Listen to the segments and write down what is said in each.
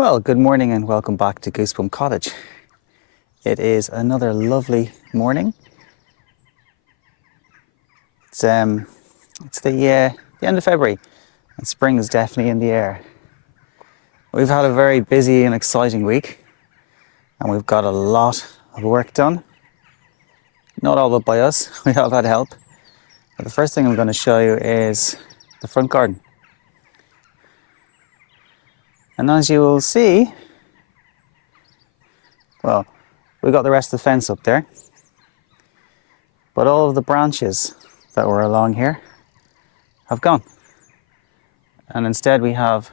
Well, good morning and welcome back to Goosebump Cottage. It is another lovely morning. It's the end of February and spring is definitely in the air. We've had a very busy and exciting week and we've got a lot of work done. Not all of it by us, we all had help. But the first thing I'm going to show you is the front garden. And as you will see, well, we got the rest of the fence up there, but all of the branches that were along here have gone. And instead we have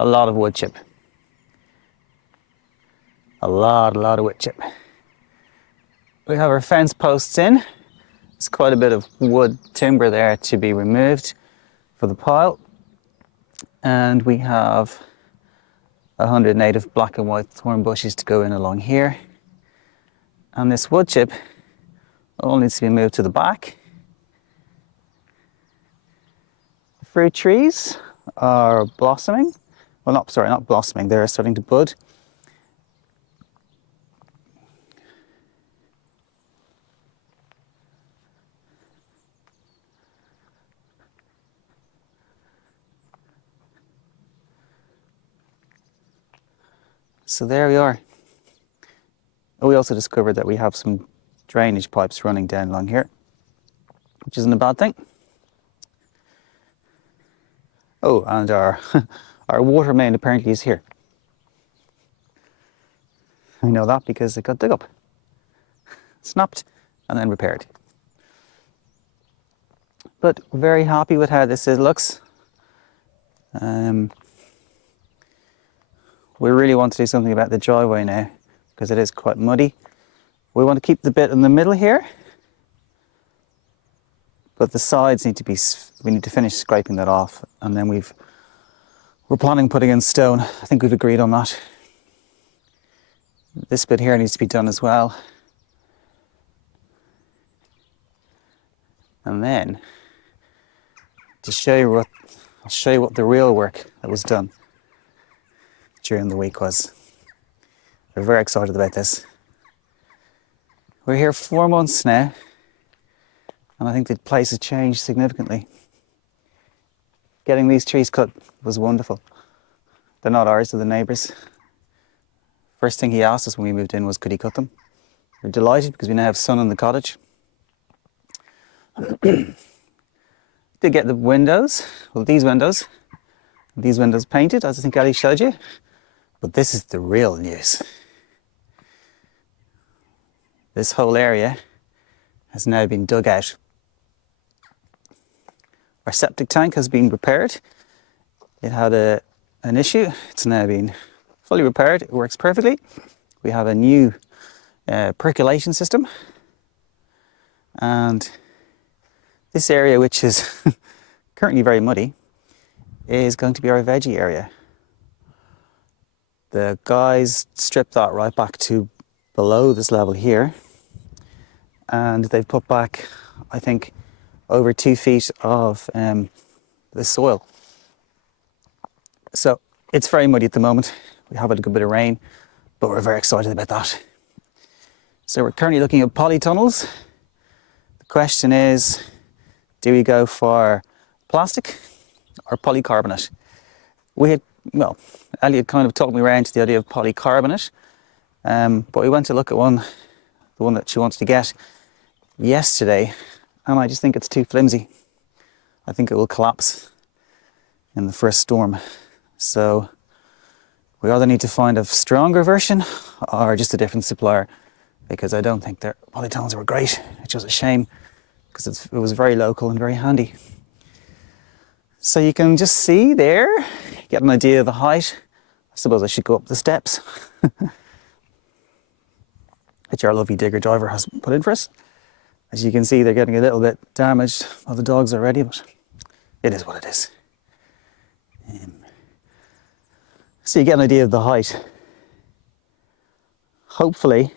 a lot of wood chip. A lot of wood chip. We have our fence posts in. There's quite a bit of wood timber there to be removed for the pile. And we have 100 native black and white thorn bushes to go in along here. And this wood chip all needs to be moved to the back. The fruit trees are blossoming. Well, not blossoming, they're starting to bud. So there we are. We also discovered that we have some drainage pipes running down along here, which isn't a bad thing. Oh, and our water main apparently is here. I know that because it got dug up, snapped, and then repaired. But very happy with how this looks. We really want to do something about the driveway now because it is quite muddy. We want to keep the bit in the middle here, but the sides need to be, we need to finish scraping that off, and then we're planning putting in stone. I think we've agreed on that. This bit here needs to be done as well. And then to show you I'll show you what the real work that was done during the week was. We're very excited about this. We're here 4 months now, and I think the place has changed significantly. Getting these trees cut was wonderful. They're not ours, they're the neighbours. First thing he asked us when we moved in was could he cut them. We're delighted because we now have sun in the cottage. Did get the windows, well these windows painted, as I think Ali showed you. But this is the real news. This whole area has now been dug out. Our septic tank has been repaired. It had an issue. It's now been fully repaired. It works perfectly. We have a new percolation system. And this area, which is currently very muddy, is going to be our veggie area. The guys stripped that right back to below this level here, and they've put back, I think, over 2 feet of the soil. So it's very muddy at the moment. We have had a good bit of rain, but we're very excited about that. So we're currently looking at polytunnels. The question is, do we go for plastic or polycarbonate? Elliot kind of talked me around to the idea of polycarbonate, but we went to look at the one that she wanted to get yesterday, and I just think it's too flimsy. I think it will collapse in the first storm. So we either need to find a stronger version or just a different supplier, because I don't think their polytunnels were great. It's just a shame because it was very local and very handy. So you can just see there, get an idea of the height. I suppose I should go up the steps, which our lovely digger driver has put in for us. As you can see, they're getting a little bit damaged by the dogs already, but it is what it is. So you get an idea of the height. Hopefully,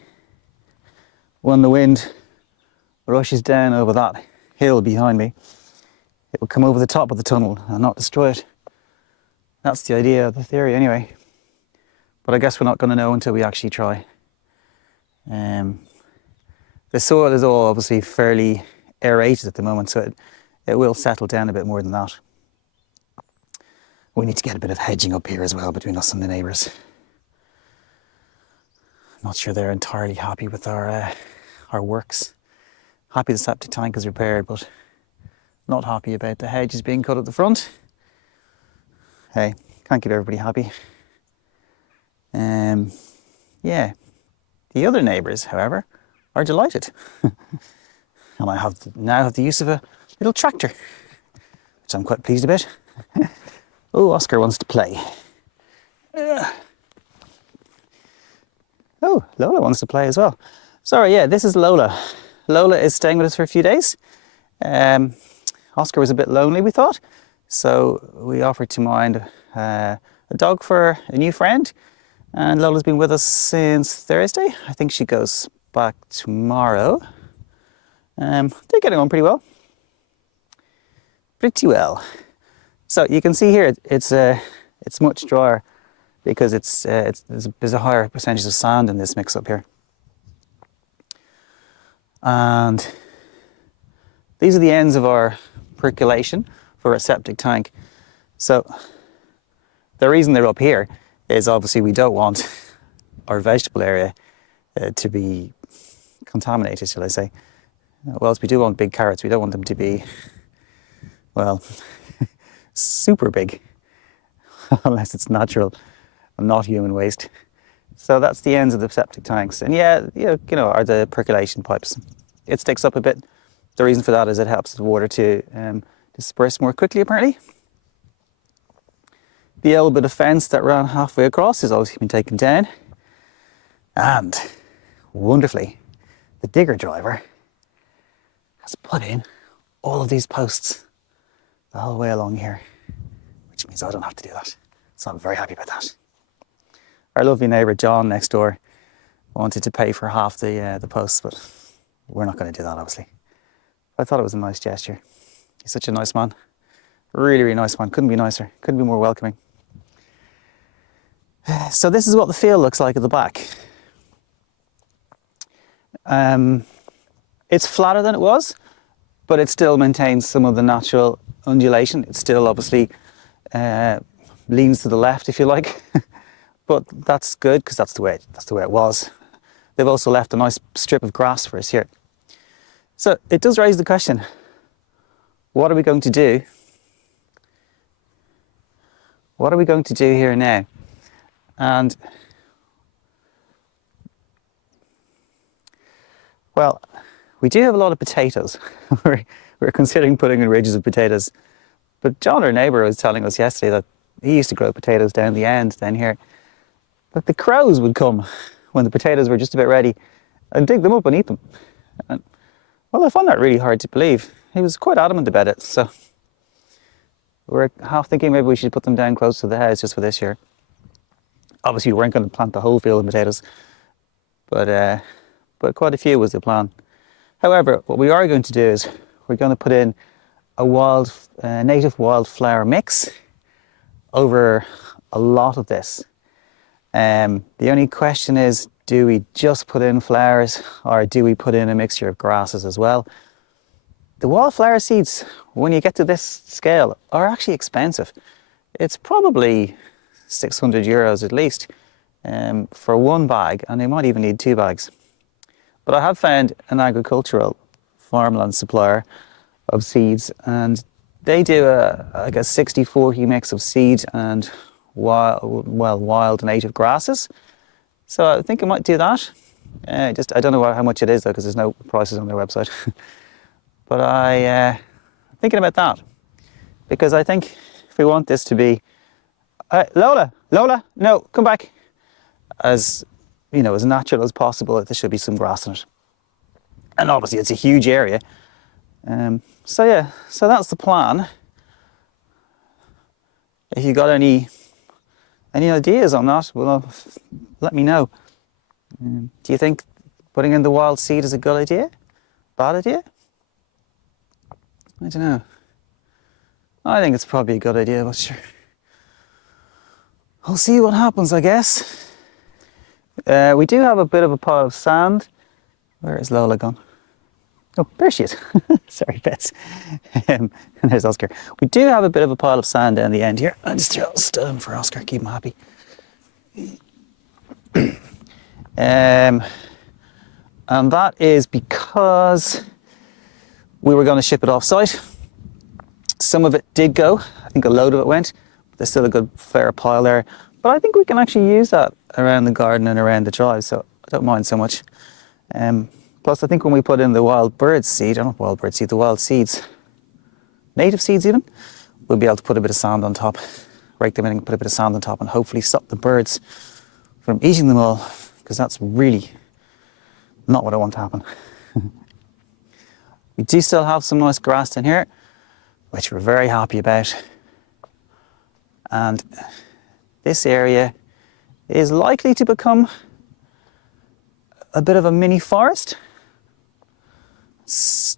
when the wind rushes down over that hill behind me, it will come over the top of the tunnel and not destroy it. That's the idea, the theory anyway. but I guess we're not going to know until we actually try. The soil is all obviously fairly aerated at the moment, so it will settle down a bit more than that. We need to get a bit of hedging up here as well between us and the neighbours. Not sure they're entirely happy with our works. Happy the septic tank is repaired, but not happy about the hedges being cut at the front. Hey, can't keep everybody happy. Yeah. The other neighbours, however, are delighted. And I now have the use of a little tractor, which I'm quite pleased about. Oh, Oscar wants to play. Oh, Lola wants to play as well. Sorry, yeah, this is Lola. Lola is staying with us for a few days. Oscar was a bit lonely, we thought, so we offered to mind a dog for a new friend. And Lola's been with us since Thursday. I think she goes back tomorrow. They're getting on pretty well. Pretty well. So you can see here it's much drier because there's a higher percentage of sand in this mix up here. And these are the ends of our percolation for a septic tank. So the reason they're up here is obviously we don't want our vegetable area to be contaminated, shall I say. Whilst we do want big carrots, we don't want them to be, well, super big, unless it's natural and not human waste. So that's the ends of the septic tanks. And yeah, you know, are the percolation pipes. It sticks up a bit. The reason for that is it helps the water to disperse more quickly, apparently. The old bit of fence that ran halfway across has obviously been taken down. And wonderfully, the digger driver has put in all of these posts the whole way along here, which means I don't have to do that. So I'm very happy about that. Our lovely neighbour John next door wanted to pay for half the posts, but we're not going to do that, obviously. I thought it was a nice gesture. He's such a nice man. Really, really nice man. Couldn't be nicer. Couldn't be more welcoming. So this is what the field looks like at the back. It's flatter than it was, but it still maintains some of the natural undulation. It still obviously leans to the left, if you like. But that's good because that's the way it was. They've also left a nice strip of grass for us here. So it does raise the question, what are we going to do? What are we going to do here now? And well, we do have a lot of potatoes. We're considering putting in ridges of potatoes. But John, our neighbour, was telling us yesterday that he used to grow potatoes down the end down here. But the crows would come when the potatoes were just about ready and dig them up and eat them. And, well, I found that really hard to believe. He was quite adamant about it. So we're half thinking maybe we should put them down close to the house just for this year. Obviously, we weren't going to plant the whole field of potatoes, but quite a few was the plan. However, what we are going to do is we're going to put in a native wildflower mix over a lot of this. The only question is, do we just put in flowers or do we put in a mixture of grasses as well? The wildflower seeds, when you get to this scale, are actually expensive. It's probably 600 euros at least for one bag, and they might even need 2 bags. But I have found an agricultural farmland supplier of seeds, and they do like a 60-40 mix of seed and wild native grasses. So I think I might do that. I don't know how much it is though, because there's no prices on their website. But I'm thinking about that, because I think if we want this to be Lola, no, come back. As you know, as natural as possible, there should be some grass in it. And obviously it's a huge area. So yeah, so that's the plan. If you got any ideas on that, well, let me know. Do you think putting in the wild seed is a good idea? Bad idea? I don't know. I think it's probably a good idea, but sure. We'll see what happens, I guess. We do have a bit of a pile of sand. Where is Lola gone? Oh, there she is. Sorry, Bets. And there's Oscar. We do have a bit of a pile of sand down the end here. I'll just throw a stone for Oscar, keep him happy. And that is because we were going to ship it off site. Some of it did go. I think a load of it went. There's still a good fair pile there. But I think we can actually use that around the garden and around the drive, so I don't mind so much. Plus, I think when we put in the wild bird seed, not wild bird seed, the wild seeds, native seeds even, we'll be able to put a bit of sand on top, rake them in and put a bit of sand on top and hopefully stop the birds from eating them all, because that's really not what I want to happen. We do still have some nice grass in here, which we're very happy about. And this area is likely to become a bit of a mini forest.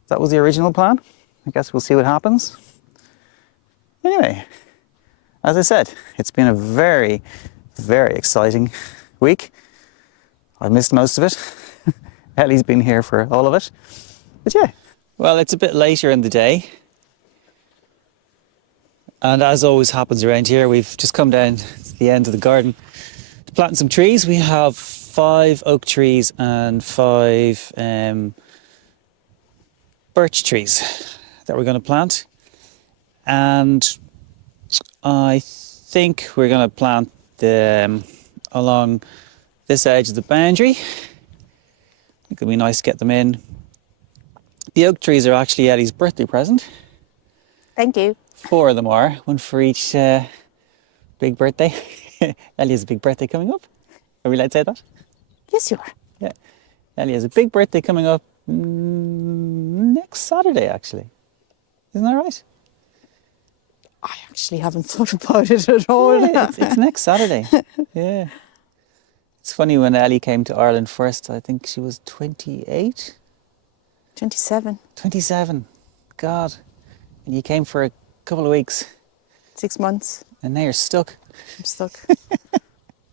That was the original plan. I guess we'll see what happens. Anyway, as I said, it's been a very, very exciting week. I've missed most of it. Ellie's been here for all of it. But yeah, well, it's a bit later in the day. And as always happens around here, we've just come down to the end of the garden to plant some trees. We have 5 oak trees and 5 birch trees that we're going to plant. And I think we're going to plant them along this edge of the boundary. I think it'll be nice to get them in. The oak trees are actually Ellie's birthday present. Thank you. 4 of them are, one for each big birthday. Ellie has a big birthday coming up. Are we allowed to say that? Yes, you are. Yeah. Ellie has a big birthday coming up next Saturday, actually. Isn't that right? I actually haven't thought about it at all. Yeah, it's next Saturday. Yeah. It's funny, when Ellie came to Ireland first, I think she was 28? 27. 27. God. And you came for a couple of weeks. 6 months. And now you're stuck. I'm stuck.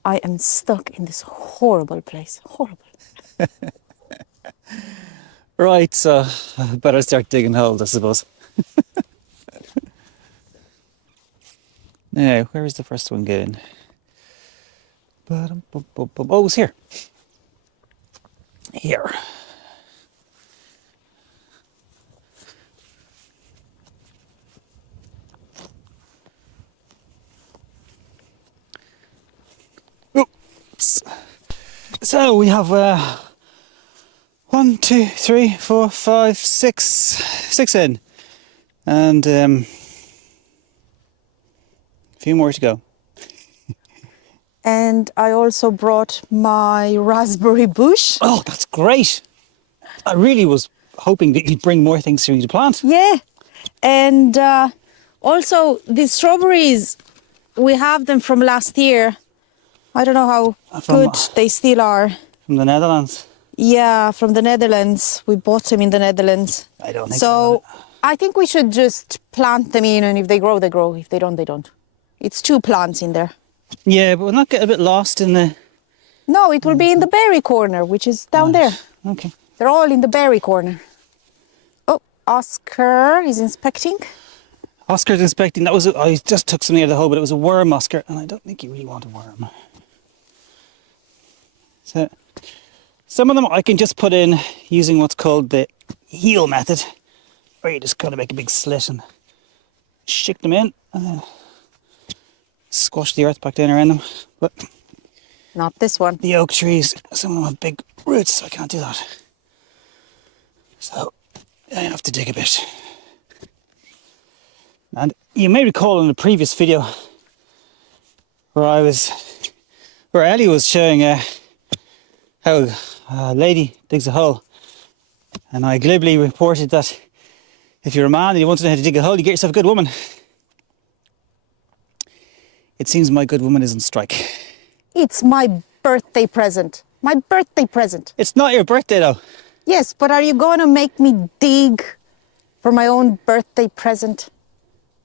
I am stuck in this horrible place. Horrible. Right, so I better start digging holes, I suppose. Now, where is the first one going? Oh, it's here. Here. Oops. So we have 1, 2, 3, 4, 5, 6 in, and a few more to go. And I also brought my raspberry bush. Oh, that's great. I really was hoping that you'd bring more things for me to plant. Yeah. And also these strawberries, we have them from last year. I don't know how good they still are. From the Netherlands? Yeah, from the Netherlands. We bought them in the Netherlands. I don't think so. I think we should just plant them in, and if they grow, they grow. If they don't, they don't. It's 2 plants in there. Yeah, but we'll not get a bit lost in the... No, it will be in the berry corner, which is down there. Okay. They're all in the berry corner. Oh, Oscar is inspecting. Oscar's inspecting. That was I just took something out of the hole, but it was a worm, Oscar, and I don't think you really want a worm. So, some of them I can just put in using what's called the heel method, where you just kind of make a big slit and stick them in, and then squash the earth back down around them. But not this one. The oak trees, some of them have big roots, so I can't do that. So I have to dig a bit. And you may recall in the previous video where Ellie was showing how a lady digs a hole, and I glibly reported that if you're a man and you want to know how to dig a hole, you get yourself a good woman. It seems my good woman is on strike. It's my birthday present. My birthday present. It's not your birthday though. Yes, but are you going to make me dig for my own birthday present?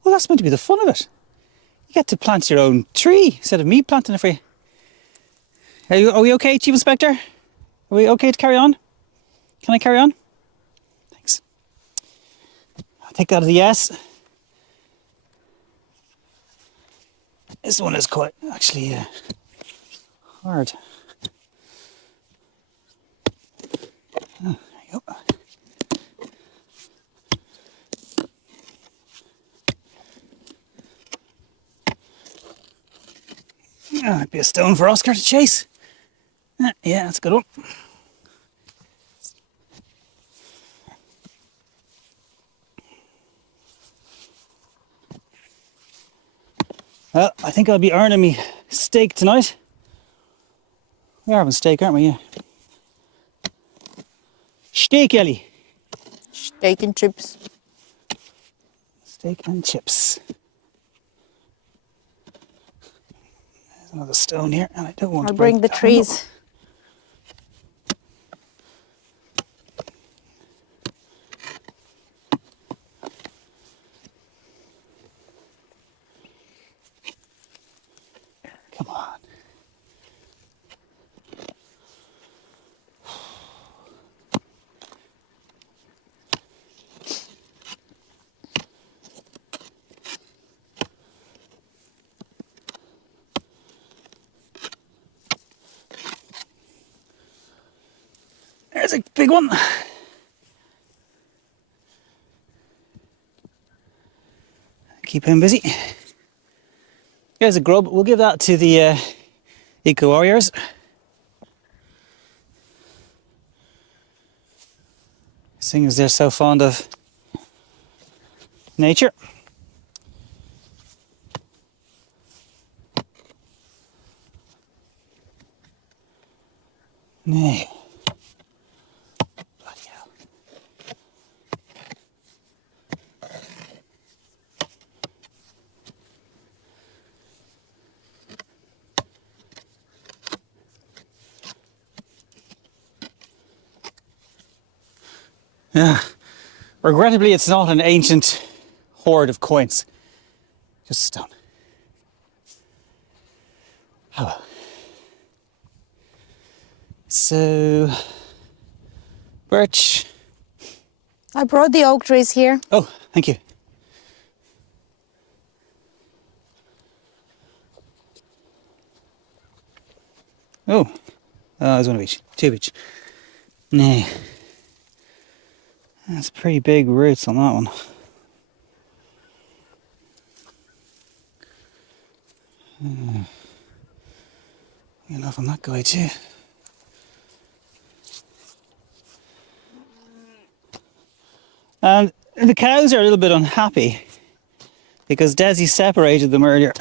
Well, that's meant to be the fun of it. You get to plant your own tree instead of me planting it for you. Are we okay, Chief Inspector? Are we okay to carry on? Can I carry on? Thanks. I'll take that as a yes. This one is quite actually hard. Oh, there you go. That might be a stone for Oscar to chase. Yeah, that's a good one. Well, I think I'll be earning me steak tonight. We are having steak, aren't we? Yeah. Steak, Ellie. Steak and chips. Steak and chips. There's another stone here, and I don't want I'll to break bring the that one trees. up. Come on. There's a big one. Keep him busy. Here's a grub. We'll give that to the eco warriors. Seeing as they're so fond of nature. Nay. Bloody hell. Yeah. Regrettably, it's not an ancient hoard of coins. Just stone. Oh well. So, birch. I brought the oak trees here. Oh, thank you. Oh, there's one of each. Two of each. Nah. That's pretty big roots on that one. Enough on that guy too. And the cows are a little bit unhappy because Desi separated them earlier.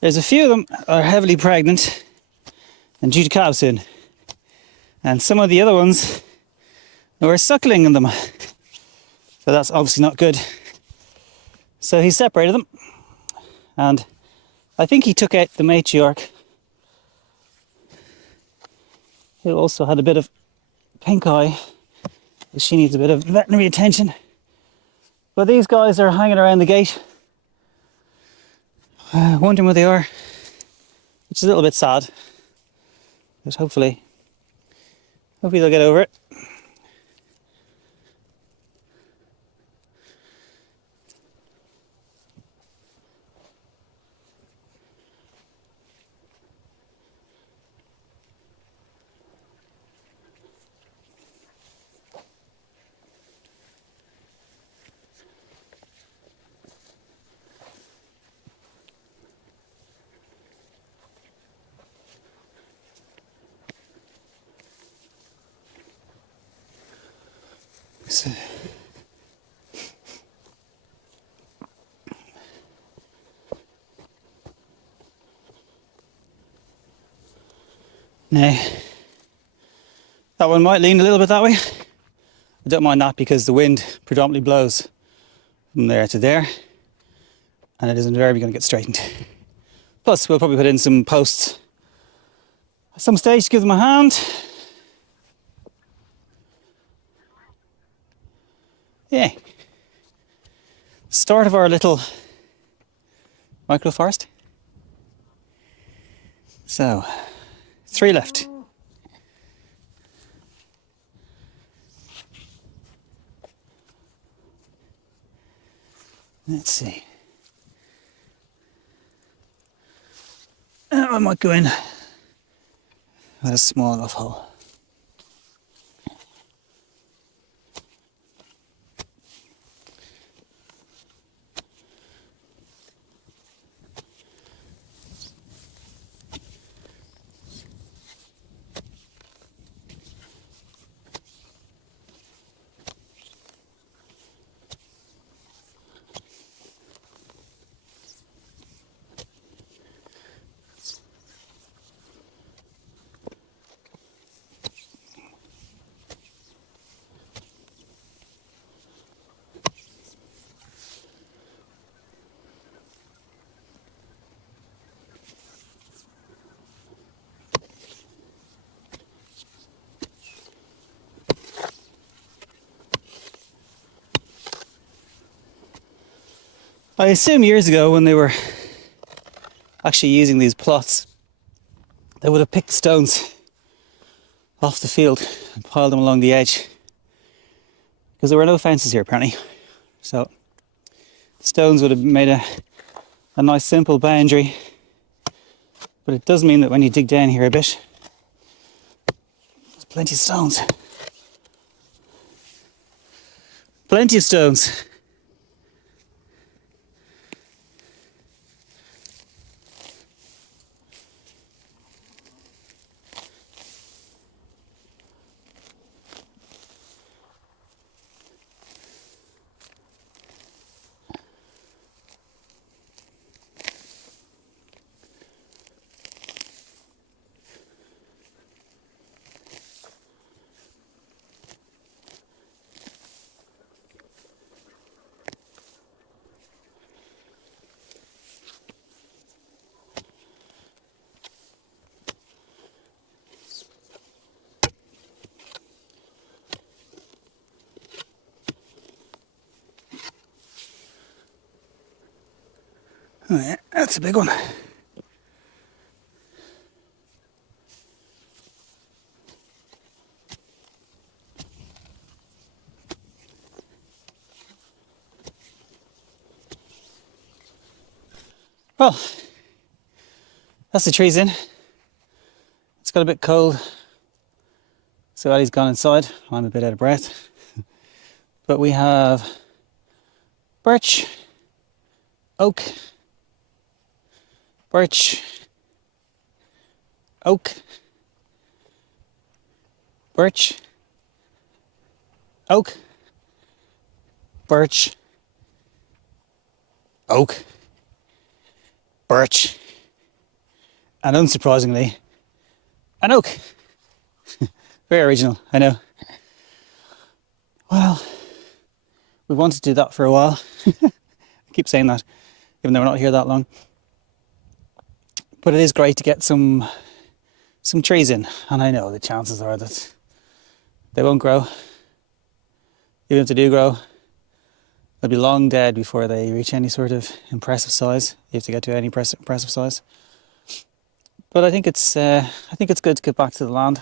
There's a few of them that are heavily pregnant and due to calve soon. And some of the other ones were suckling in them. So that's obviously not good. So he separated them. And I think he took out the matriarch, who also had a bit of pink eye. She needs a bit of veterinary attention. But these guys are hanging around the gate, wondering where they are, which is a little bit sad. But hopefully they'll get over it. So, now, that one might lean a little bit that way. I don't mind that because the wind predominantly blows from there to there, and it isn't invariably going to get straightened. Plus, we'll probably put in some posts at some stage to give them a hand. Yeah. Start of our little microforest. So, 3 left. Let's see. I might go in with a small enough hole. I assume years ago when they were actually using these plots, they would have picked stones off the field and piled them along the edge, because there were no fences here apparently. So the stones would have made a nice simple boundary, but it does mean that when you dig down here a bit, there's plenty of stones. Plenty of stones. Oh yeah, that's a big one. Well, that's the trees in. It's got a bit cold, so Ali's gone inside. I'm a bit out of breath. But we have birch, oak, birch, oak, birch, oak, birch, oak, birch, and unsurprisingly, an oak. Very original, I know. Well, we wanted to do that for a while. I keep saying that, even though we're not here that long. But it is great to get some trees in, and I know the chances are that they won't grow. Even if they do grow, they'll be long dead before they reach any sort of impressive size, if they get to any impressive size. But I think it's good to get back to the land,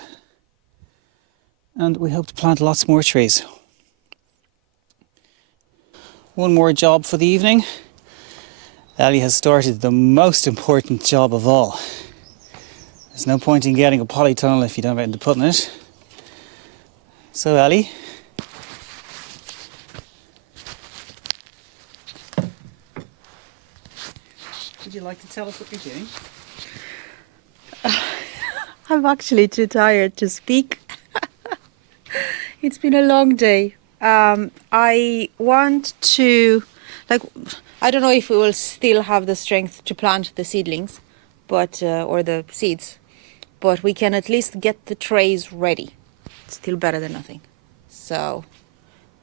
and we hope to plant lots more trees. One more job for the evening. Ali has started the most important job of all. There's no point in getting a polytunnel if you don't have anything to put in it. So Ali, would you like to tell us what you're doing? I'm actually too tired to speak. It's been a long day. I want to, I don't know if we will still have the strength to plant the seedlings, but or the seeds, but we can at least get the trays ready. It's still better than nothing. So,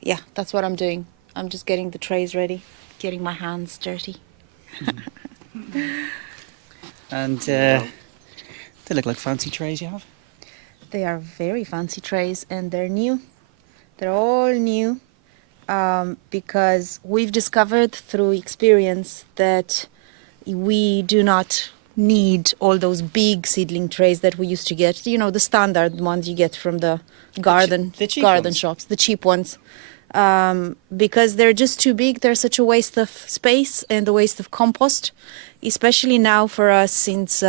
yeah, that's what I'm doing. I'm just getting the trays ready, getting my hands dirty. And they look like fancy trays you have. They are very fancy trays, and they're new. They're all new because we've discovered through experience that we do not need all those big seedling trays that we used to get. You know, the standard ones you get from the the cheap garden ones. shops, the cheap ones. Because they're just too big. They're such a waste of space and a waste of compost, especially now for us since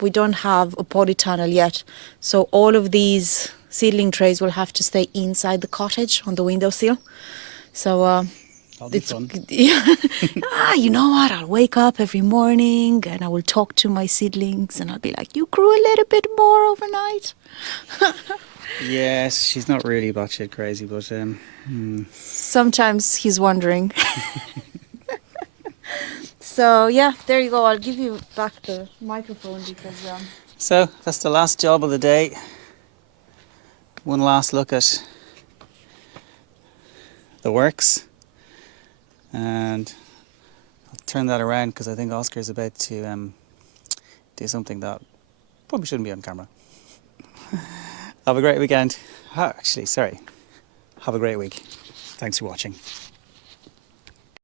we don't have a polytunnel yet. So all of these seedling trays will have to stay inside the cottage on the windowsill. So That'll be fun. yeah. You know what? I'll wake up every morning and I will talk to my seedlings and I'll be like, you grew a little bit more overnight. Yes, she's not really batshit crazy, but Sometimes he's wondering. So yeah, there you go. I'll give you back the microphone because so that's the last job of the day. One last look at the works, and I'll turn that around because I think Oscar's about to do something that probably shouldn't be on camera. Have a great weekend. Actually, sorry. Have a great week. Thanks for watching.